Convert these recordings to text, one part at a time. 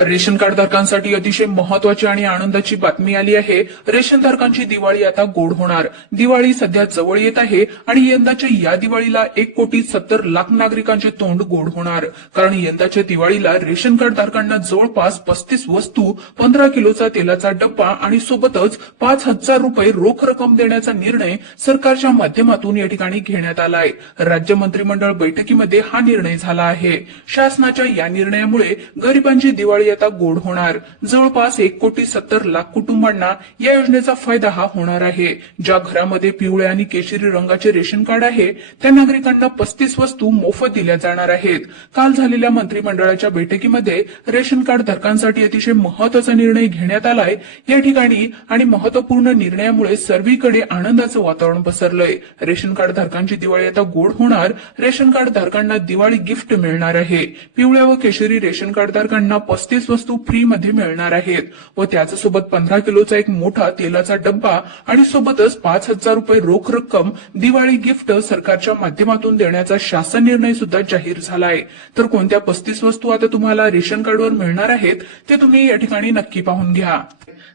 Ration card धारकांसाठी अतिशय महत्वाची आणि आनंदाची बातमी आली आहे. रेशन धारकांची दिवाळी आता गोड होणार. दिवाळी सध्या जवळ येत आहे आणि यंदाच्या या दिवाळीला एक कोटी सत्तर लाख नागरिकांचे तोंड गोड होणार. कारण यंदाच्या दिवाळीला रेशन कार्ड धारकांना जवळपास पस्तीस वस्तू पंधरा किलोचा तेलाचा डब्बा आणि सोबतच पाच हजार रुपये रोख रक्कम देण्याचा निर्णय सरकारच्या माध्यमातून या ठिकाणी घेण्यात आलाय. राज्य मंत्रिमंडळ बैठकीमध्ये हा निर्णय झाला आहे. शासनाच्या या निर्णयामुळे गरिबांची दिवाळी आता गोड होणार. जवळपास एक कोटी सत्तर लाख कुटुंबांना या योजनेचा फायदा हा होणार आहे. ज्या घरामध्ये पिवळ्या आणि केशरी रंगाचे रेशन कार्ड आहे त्या नागरिकांना पस्तीस वस्तू मोफत दिल्या जाणार आहेत. काल झालेल्या मंत्रिमंडळाच्या बैठकीमध्ये रेशन कार्ड धारकांसाठी अतिशय महत्त्वाचा निर्णय घेण्यात आलाय. या ठिकाणी आणि महत्त्वपूर्ण निर्णयामुळे सर्वीकडे आनंदाचं वातावरण पसरलंय. रेशन कार्ड धारकांची दिवाळी आता गोड होणार. रेशन कार्ड धारकांना दिवाळी गिफ्ट मिळणार आहे. पिवळ्या व केशरी रेशन कार्ड धारकांना पस्तीस वस्तू फ्री मध्ये मिळणार आहेत व त्याच्यासोबत पंधरा किलोचा एक मोठा तेलाचा डब्बा आणि सोबतच पाच हजार रुपये रोख रक्कम दिवाळी गिफ्ट सरकारच्या माध्यमातून देण्याचा शासन निर्णय सुद्धा जाहीर झाला आहे तर कोणत्या पस्तीस वस्तू आता तुम्हाला रेशन कार्डवर मिळणार आहेत ते तुम्ही या ठिकाणी नक्की पाहून घ्या.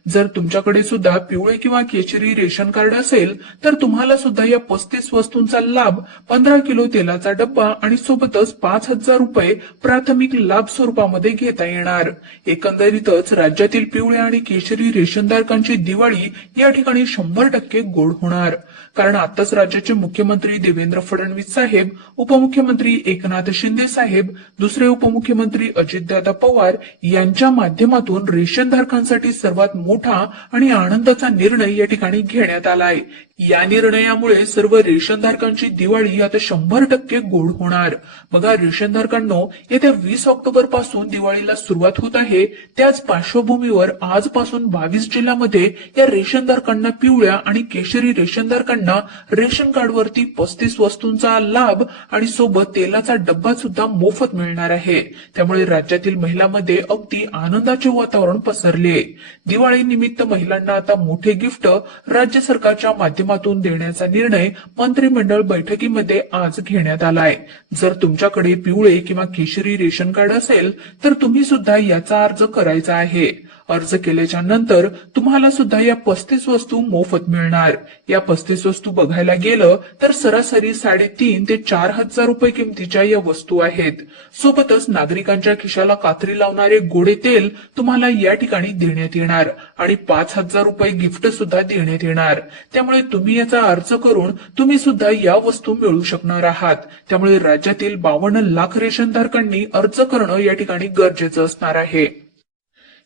जर तुमच्याकडे सुद्धा पिवळे किंवा केशरी रेशन कार्ड असेल तर तुम्हाला सुद्धा या पस्तीस वस्तूंचा लाभ पंधरा किलो तेलाचा डब्बा आणि सोबतच पाच हजार रुपये प्राथमिक लाभ स्वरूपामध्ये घेता येणार. एकंदरीतच राज्यातील पिवळे आणि केशरी रेशनधारकांची दिवाळी या ठिकाणी शंभर टक्के गोड होणार. कारण आताच राज्याचे मुख्यमंत्री देवेंद्र फडणवीस साहेब उपमुख्यमंत्री एकनाथ शिंदे साहेब दुसरे उपमुख्यमंत्री अजितदादा पवार यांच्या माध्यमातून रेशनधारकांसाठी सर्वात मोठा आणि आनंदाचा निर्णय या ठिकाणी घेण्यात आलाय. या निर्णयामुळे सर्व रेशनधारकांची दिवाळी आता शंभर टक्के गोड होणार. बघा रेशनधारकांनो येत्या वीस ऑक्टोबरपासून दिवाळीला सुरुवात होत आहे. त्याच पार्श्वभूमीवर आजपासून बावीस जिल्ह्यामध्ये या रेशनधारकांना पिवळ्या आणि केशरी रेशनधारकांना रेशन कार्डवरती पस्तीस वस्तूंचा लाभ आणि सोबत तेलाचा डब्बा सुद्धा मोफत मिळणार आहे. त्यामुळे राज्यातील महिलांमध्ये अगदी आनंदाचे वातावरण पसरले. दिवाळी निमित्त महिलांना आता मोठे गिफ्ट राज्य सरकारच्या माध्यमातून देण्याचा निर्णय मंत्रिमंडळ बैठकीमध्ये आज घेण्यात आलाय. जर तुमच्याकडे पिवळे किंवा केशरी रेशन कार्ड असेल तर तुम्ही सुद्धा याचा अर्ज करायचा आहे. अर्ज केल्याच्यानंतर तुम्हाला सुद्धा या पस्तीस वस्तू मोफत मिळणार. या पस्तीस वस्तू बघायला गेलं तर सरासरी साडेतीन ते चार हजार रुपये किमतीच्या या वस्तू आहेत. सोबतच नागरिकांच्या खिशाला कात्री लावणारे गोडे तेल तुम्हाला या ठिकाणी देण्यात येणार आणि पाच हजार रुपये गिफ्ट सुद्धा देण्यात येणार. त्यामुळे तुम्ही याचा अर्ज करून तुम्ही सुद्धा या वस्तू मिळू शकणार आहात. त्यामुळे राज्यातील बावन्न लाख रेशनधारकांनी अर्ज करणं या ठिकाणी गरजेचं असणार आहे.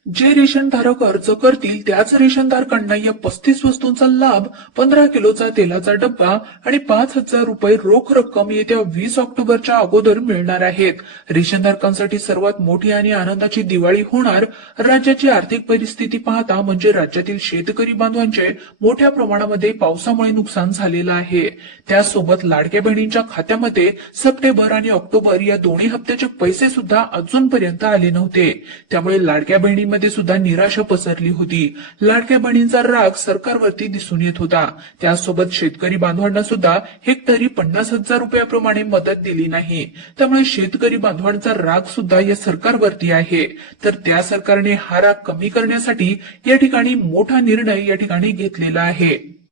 जे रेशन धारक अर्ज करतील त्याच रेशन धारकांना या पस्तीस वस्तूंचा लाभ पंधरा किलोचा तेलाचा डब्बा आणि पाच हजार रुपये रोख रक्कम येत्या वीस ऑक्टोबरच्या अगोदर मिळणार आहेत. रेशन धारकांसाठी सर्वात मोठी आणि आनंदाची दिवाळी होणार राज्याची आर्थिक परिस्थिती पाहता म्हणजे राज्यातील शेतकरी बांधवांचे मोठ्या प्रमाणामध्ये पावसामुळे नुकसान झालेलं आहे. त्यासोबत लाडक्या बहिणींच्या खात्यामध्ये सप्टेंबर आणि ऑक्टोबर या दोन्ही हप्त्याचे पैसे सुद्धा अजूनपर्यंत आले नव्हते. त्यामुळे लाडक्या बहिणी मध्ये सुद्धा निराशा पसरली होती. लाडक्या बहिणींचा राग सरकारवरती दिसून येत होता. त्यासोबत शेतकरी बांधवांना सुद्धा हेक्टरी पन्नास हजार रुपयाप्रमाणे मदत दिली नाही. त्यामुळे शेतकरी बांधवांचा राग सुद्धा या सरकारवरती आहे. तर त्या सरकारने हा राग कमी करण्यासाठी या ठिकाणी मोठा निर्णय या ठिकाणी घेतलेला आहे.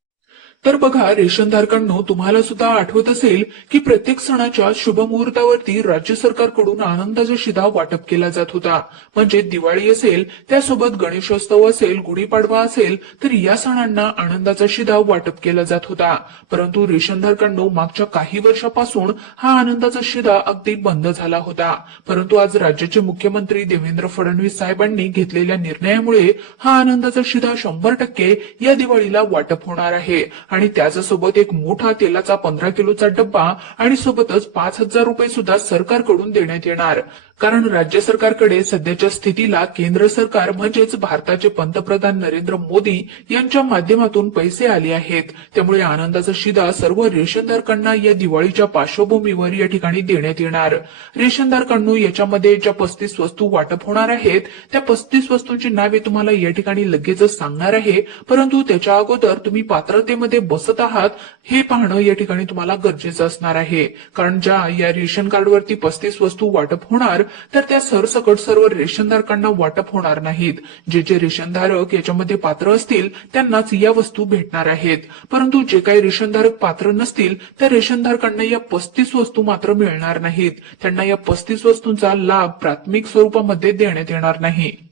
तर बघा रेशनधारकांनो तुम्हाला सुद्धा आठवत असेल की प्रत्येक सणाच्या शुभ मुहूर्तावरती राज्य सरकारकडून आनंदाचा शिधा वाटप केला जात होता. म्हणजे दिवाळी असेल त्यासोबत गणेशोत्सव असेल गुढीपाडवा असेल तर या सणांना आनंदाचा शिधा वाटप केला जात होता. परंतु रेशनधारकांनो मागच्या काही वर्षापासून हा आनंदाचा शिधा अगदी बंद झाला होता. परंतु आज राज्याचे मुख्यमंत्री देवेंद्र फडणवीस साहेबांनी घेतलेल्या निर्णयामुळे हा आनंदाचा शिधा शंभर टक्के या दिवाळीला वाटप होणार आहे. आणि त्याच्यासोबत एक मोठा तेलाचा पंधरा किलोचा डब्बा आणि सोबतच पाच हजार रुपये सुद्धा सरकारकडून देण्यात येणार. कारण राज्य सरकारकडे सध्याच्या स्थितीला केंद्र सरकार म्हणजेच भारताचे पंतप्रधान नरेंद्र मोदी यांच्या माध्यमातून पैसे आले आहेत. त्यामुळे आनंदाचा शिदा सर्व रेशनधारकांना या दिवाळीच्या पार्श्वभूमीवर या ठिकाणी देण्यात येणार. रेशनदारकांनो याच्यामध्ये ज्या पस्तीस वस्तू वाटप होणार आहेत त्या पस्तीस वस्तूंची नावे तुम्हाला या ठिकाणी लगेचच सांगणार आहे. परंतु त्याच्या अगोदर तुम्ही पात्रतेमध्ये बसत आहात हे पाहणं या ठिकाणी तुम्हाला गरजेचं असणार आहे. कारण ज्या या रेशन कार्डवरती पस्तीस वस्तू वाटप होणार तर त्या सरसकट सर्व रेशनधारकांना वाटप होणार नाहीत. जे जे रेशनधारक याच्यामध्ये पात्र असतील त्यांनाच या वस्तू भेटणार आहेत. परंतु जे काही रेशनधारक पात्र नसतील त्या रेशनधारकांना या पस्तीस वस्तू मात्र मिळणार नाहीत. त्यांना या पस्तीस वस्तूंचा लाभ प्राथमिक स्वरूपामध्ये देण्यात येणार नाही.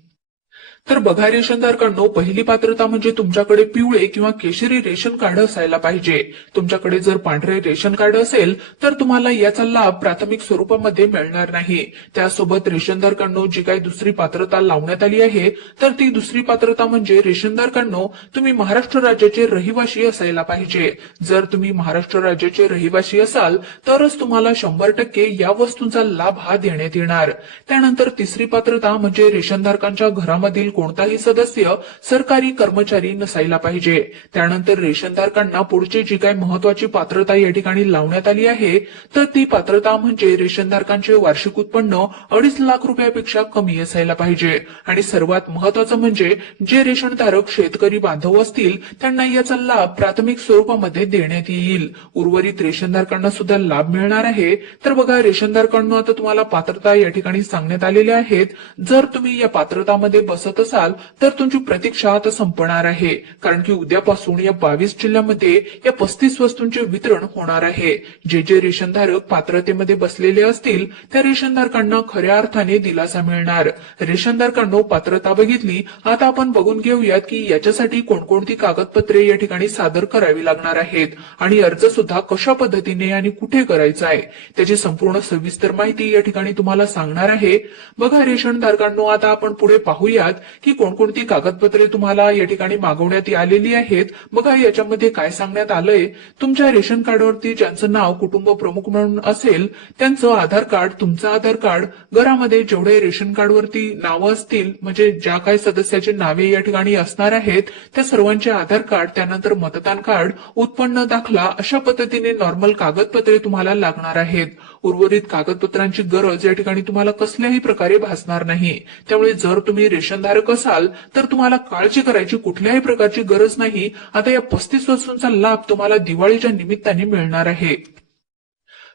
तर बघा रेशनधारकांनो पहिली पात्रता म्हणजे तुमच्याकडे पिवळे किंवा केशरी रेशन कार्ड असायला पाहिजे. तुमच्याकडे जर पांढरे रेशन कार्ड असेल तर तुम्हाला याचा लाभ प्राथमिक स्वरूपामध्ये मिळणार नाही. त्यासोबत रेशनधारकांनो जी काही दुसरी पात्रता लावण्यात आली आहे तर ती दुसरी पात्रता म्हणजे रेशनधारकांनो तुम्ही महाराष्ट्र राज्याचे रहिवाशी असायला पाहिजे. जर तुम्ही महाराष्ट्र राज्याचे रहिवाशी असाल तरच तुम्हाला शंभर टक्के या वस्तूंचा लाभ हा देण्यात येणार. त्यानंतर तिसरी पात्रता म्हणजे रेशनधारकांच्या घरामधील कोणताही सदस्य सरकारी कर्मचारी नसायला पाहिजे. त्यानंतर रेशनधारकांना पुढची जी काही महत्वाची पात्रता या ठिकाणी लावण्यात आली आहे तर ती पात्रता म्हणजे रेशनधारकांचे वार्षिक उत्पन्न अडीच लाख रुपयापेक्षा कमी असायला पाहिजे. आणि सर्वात महत्वाचं म्हणजे जे रेशनधारक शेतकरी बांधव असतील त्यांना याचा लाभ प्राथमिक स्वरूपामध्ये देण्यात येईल. उर्वरित रेशनधारकांना सुद्धा लाभ मिळणार आहे. तर बघा रेशनधारकांना आता तुम्हाला पात्रता या ठिकाणी सांगण्यात आलेल्या आहेत. जर तुम्ही या पात्रतामध्ये बसत असाल तर तुमची प्रतीक्षा आता संपणार आहे. कारण की उद्यापासून या बावीस जिल्ह्यामध्ये या पस्तीस वस्तूंचे वितरण होणार आहे. जे जे रेशनधारक पात्रतेमध्ये बसलेले असतील त्या रेशनधारकांना खऱ्या अर्थाने दिलासा मिळणार. रेशनधारकांनो पात्रता बघितली आता आपण बघून घेऊयात की याच्यासाठी कोणकोणती कागदपत्रे या ठिकाणी सादर करावी लागणार आहेत आणि अर्ज सुद्धा कशा पद्धतीने आणि कुठे करायचा आहे. त्याची संपूर्ण सविस्तर माहिती या ठिकाणी तुम्हाला सांगणार आहे. बघा रेशनधारकांनो आता आपण पुढे पाहूयात की कोणकोणती कागदपत्रे तुम्हाला या ठिकाणी मागवण्यात आलेली आहेत? बघा याच्यामध्ये काय सांगण्यात आलंय? तुमच्या रेशन कार्डवरती ज्यांचं नाव कुटुंब प्रमुख म्हणून असेल त्यांचं आधार कार्ड तुमचं आधार कार्ड घरामध्ये जेवढे रेशन कार्डवरती नावं असतील म्हणजे ज्या काही सदस्याचे नावे या ठिकाणी असणार आहेत त्या सर्वांचे आधार कार्ड त्यानंतर मतदान कार्ड उत्पन्न दाखला अशा पद्धतीने नॉर्मल कागदपत्रे तुम्हाला लागणार आहेत. उर्वरित कागदपत्रांची गरज या ठिकाणी तुम्हाला कसल्याही प्रकारे भासणार नाही. त्यामुळे जर तुम्ही रेशनधारक असाल तर तुम्हाला काळजी करायची कुठल्याही प्रकारची गरज नाही. आता या पस्तीस वस्तूंचा लाभ तुम्हाला दिवाळीच्या निमित्ताने मिळणार आहे.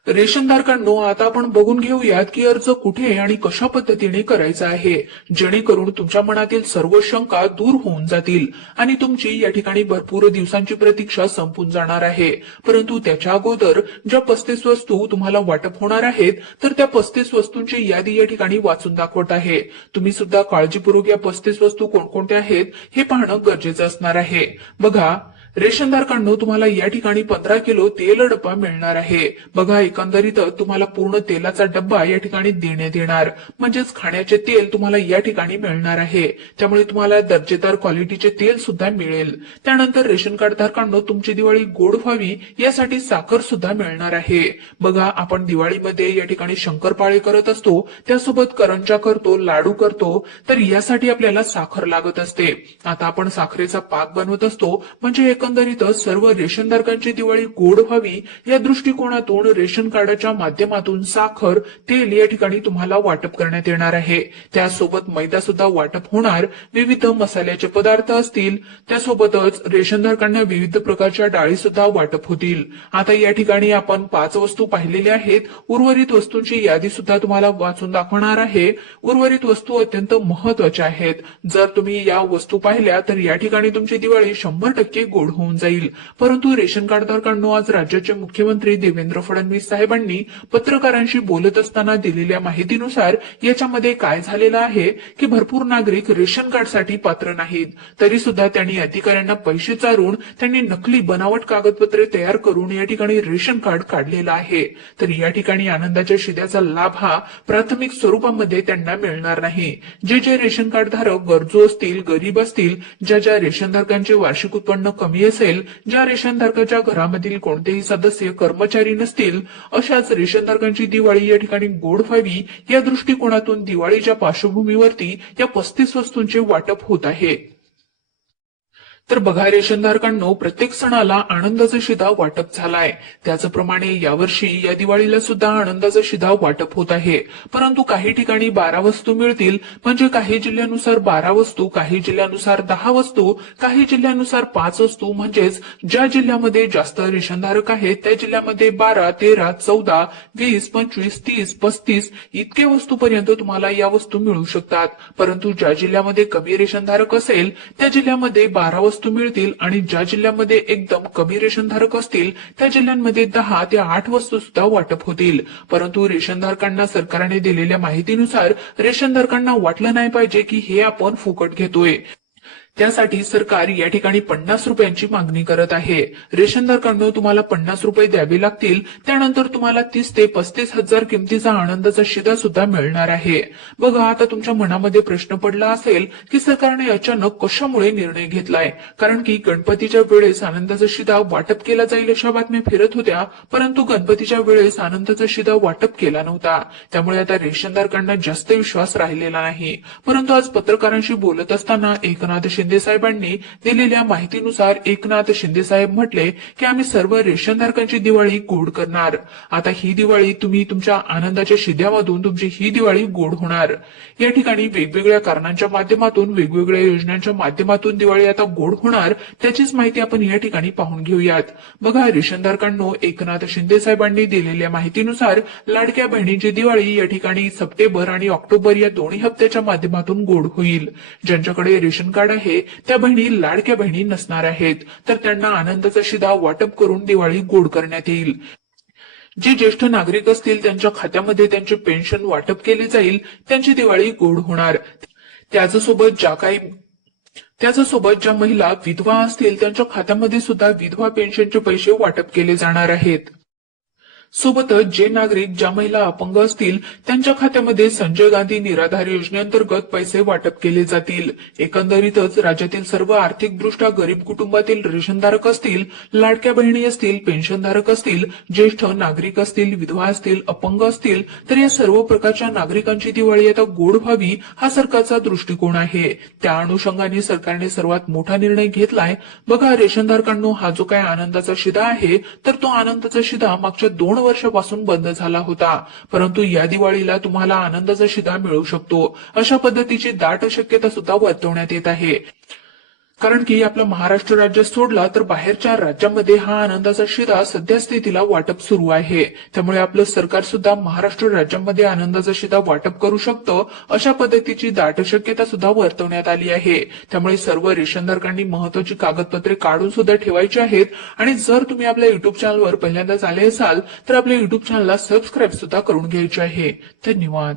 रेशनधारकांनो आता आपण बघून घेऊयात की अर्ज कुठे आणि कशा पद्धतीने करायचा आहे जेणेकरून तुमच्या मनातील सर्व शंका दूर होऊन जातील आणि तुमची या ठिकाणी भरपूर दिवसांची प्रतीक्षा संपून जाणार आहे. परंतु त्याच्या अगोदर ज्या पस्तीस वस्तू तुम्हाला वाटप होणार आहेत तर त्या पस्तीस वस्तूंची यादी या ठिकाणी वाचून दाखवत आहे. तुम्ही सुद्धा काळजीपूर्वक या पस्तीस वस्तू कोणकोणत्या आहेत हे पाहणं गरजेचं असणार आहे. बघा रेशनधारकांनो तुम्हाला या ठिकाणी पंधरा किलो तेल डब्बा मिळणार आहे. बघा एकंदरीत तुम्हाला पूर्ण तेलाचा डब्बा या ठिकाणी देण्यात येणार. म्हणजेच खाण्याचे तेल तुम्हाला या ठिकाणी मिळणार आहे. त्यामुळे तुम्हाला दर्जेदार क्वालिटीचे तेल सुद्धा मिळेल. त्यानंतर रेशन कार्ड धारकांनो तुमची दिवाळी गोड व्हावी यासाठी साखर सुद्धा मिळणार आहे. बघा आपण दिवाळीमध्ये या ठिकाणी शंकरपाळे करत असतो त्यासोबत करंजा करतो लाडू करतो तर यासाठी आपल्याला साखर लागत असते. आता आपण साखरेचा पाक बनवत असतो म्हणजे एकंदरीतच सर्व रेशनधारकांची दिवाळी गोड व्हावी या दृष्टिकोनातून रेशन कार्डाच्या माध्यमातून साखर तेल या ठिकाणी तुम्हाला वाटप करण्यात येणार आहे. त्यासोबत मैदा सुद्धा वाटप होणार. विविध मसाल्याचे पदार्थ असतील. त्यासोबतच रेशनधारकांना विविध प्रकारच्या डाळी सुद्धा वाटप होतील. आता या ठिकाणी आपण पाच वस्तू पाहिलेल्या आहेत. उर्वरित वस्तूंची यादी सुद्धा तुम्हाला वाचून दाखवणार आहे. उर्वरित वस्तू अत्यंत महत्त्वाच्या आहेत. जर तुम्ही या वस्तू पाहिल्या तर या ठिकाणी तुमची दिवाळी शंभर टक्के गोड होऊन जाईल. परंतु रेशन कार्ड धारकांनो आज राज्याचे मुख्यमंत्री देवेंद्र फडणवीस साहेबांनी पत्रकारांशी बोलत असताना दिलेल्या माहितीनुसार याच्यामध्ये काय झालेलं आहे की भरपूर नागरिक रेशन कार्डसाठी पात्र नाहीत. तरी सुद्धा त्यांनी अधिकाऱ्यांना पैसे चारून त्यांनी नकली बनावट कागदपत्रे तयार करून या ठिकाणी रेशन कार्ड काढलेलं आहे. तर या ठिकाणी आनंदाच्या शिद्याचा लाभ हा प्राथमिक स्वरूपामध्ये त्यांना मिळणार नाही. जे जे रेशन कार्ड धारक गरजू असतील गरीब असतील ज्या ज्या रेशन धारकांचे वार्षिक उत्पन्न कमी असेल ज्या रेशनधारकाच्या घरामधील कोणतेही सदस्य कर्मचारी नसतील अशाच रेशनधारकांची दिवाळी या ठिकाणी गोड व्हावी या दृष्टिकोनातून दिवाळीच्या पार्श्वभूमीवरती या पस्तीस वस्तूंचे वाटप होत आहे. तर बघा रेशनधारकांनो प्रत्येक सणाला आनंदाचा शिधा वाटप झालाय. त्याचप्रमाणे यावर्षी या दिवाळीला सुद्धा आनंदाचा शिधा वाटप होत आहे. परंतु काही ठिकाणी बारा वस्तू मिळतील म्हणजे काही जिल्ह्यानुसार बारा वस्तू काही जिल्ह्यानुसार दहा वस्तू काही जिल्ह्यानुसार पाच वस्तू म्हणजेच ज्या जिल्ह्यामध्ये जास्त रेशनधारक आहेत त्या जिल्ह्यामध्ये बारा तेरा चौदा वीस पंचवीस तीस पस्तीस इतके वस्तूपर्यंत तुम्हाला या वस्तू मिळू शकतात. परंतु ज्या जिल्ह्यामध्ये कमी रेशनधारक असेल त्या जिल्ह्यामध्ये बारा वस्तू मिळतील आणि ज्या जिल्ह्यामध्ये एकदम कमी रेशनधारक असतील त्या जिल्ह्यांमध्ये दहा ते आठ वस्तू सुद्धा वाटप होतील. परंतु रेशनधारकांना सरकारने दिलेल्या माहितीनुसार रेशनधारकांना वाटलं नाही पाहिजे की हे आपण फुकट घेतोय. त्यासाठी सरकार या ठिकाणी पन्नास रुपयांची मागणी करत आहे. रेशनधारकांना तुम्हाला पन्नास रुपये द्यावे लागतील. त्यानंतर तुम्हाला तीस ते पस्तीस हजार किमतीचा आनंदाचा शिदा सुद्धा मिळणार आहे. बघा आता तुमच्या मनामध्ये प्रश्न पडला असेल की सरकारने अचानक कशामुळे निर्णय घेतलाय? कारण की गणपतीच्या वेळेस आनंदाचा शिदा वाटप केला जाईल अशा बातम्या फिरत होत्या परंतु गणपतीच्या वेळेस आनंदाचा शिदा वाटप केला नव्हता. त्यामुळे आता रेशनधारकांना जास्त विश्वास राहिलेला नाही. परंतु आज पत्रकारांशी बोलत असताना एकनाथ शिंदे शिंदेसाहेबांनी दिलेल्या माहितीनुसार एकनाथ शिंदेसाहेब म्हटले की आम्ही सर्व रेशनधारकांची दिवाळी गोड करणार. आता ही दिवाळी तुम्ही तुमच्या आनंदाच्या शिद्यामधून तुमची ही दिवाळी गोड होणार. या ठिकाणी वेगवेगळ्या कारणांच्या माध्यमातून वेगवेगळ्या योजनांच्या माध्यमातून दिवाळी आता गोड होणार त्याचीच माहिती आपण या ठिकाणी पाहून घेऊयात. बघा रेशनधारकांनो एकनाथ शिंदे साहेबांनी दिलेल्या माहितीनुसार लाडक्या बहिणींची दिवाळी या ठिकाणी सप्टेंबर आणि ऑक्टोबर या दोन्ही हप्त्याच्या माध्यमातून गोड होईल. ज्यांच्याकडे रेशन कार्ड आहे त्या बहिणी लाडक्या बहिणी नसणार आहेत. तर त्यांना आनंदाचा शिदा वाटप करून दिवाळी गोड करण्यात येईल. जे ज्येष्ठ नागरिक असतील त्यांच्या खात्यामध्ये त्यांचे पेन्शन वाटप केले जाईल त्यांची दिवाळी गोड होणार. त्याचसोबत ज्या काही त्याचसोबत ज्या महिला विधवा असतील त्यांच्या खात्यामध्ये सुद्धा विधवा पेन्शनचे पैसे वाटप केले जाणार आहेत. सोबतच जे नागरिक ज्या महिला अपंग असतील त्यांच्या खात्यामध्ये संजय गांधी निराधार योजनेअंतर्गत पैसे वाटप केले जातील. एकंदरीतच राज्यातील सर्व आर्थिकदृष्ट्या गरीब कुटुंबातील रेशनधारक असतील लाडक्या बहिणी असतील पेन्शनधारक असतील ज्येष्ठ नागरिक असतील विधवा असतील अपंग असतील तर या सर्व प्रकारच्या नागरिकांची दिवाळी आता गोड व्हावी हा सरकारचा दृष्टिकोन आहे. त्या अनुषंगाने सरकारने सर्वात मोठा निर्णय घेतलाय. बघा रेशनधारकांनो हा जो काय आनंदाचा शिदा आहे तर तो आनंदाचा शिदा मागच्या दोन वर्षापासून बंद झाला होता. परंतु या दिवाळीला तुम्हाला आनंदाचा शिधा मिळू शकतो. अशा पद्धतीची दाट शक्यता सुद्धा वर्तवण्यात येत आहे. कारण की आपलं महाराष्ट्र राज्य सोडला तर बाहेरच्या राज्यामध्ये हा आनंदाचा शिधा सध्या स्थितीला वाटप सुरू आहे. त्यामुळे आपलं सरकार सुद्धा महाराष्ट्र राज्यामध्ये आनंदाचा शिधा वाटप करू शकतं अशा पद्धतीची दाट शक्यता सुद्धा वर्तवण्यात आली आहे. त्यामुळे सर्व रेशनधारकांनी महत्वाची कागदपत्रे काढून सुद्धा ठेवायची आहेत. आणि जर तुम्ही आपल्या युट्यूब चॅनलवर पहिल्यांदाच आले असाल तर आपल्या युट्यूब चॅनलला सबस्क्राईब सुद्धा करून घ्यायचे आहे. धन्यवाद.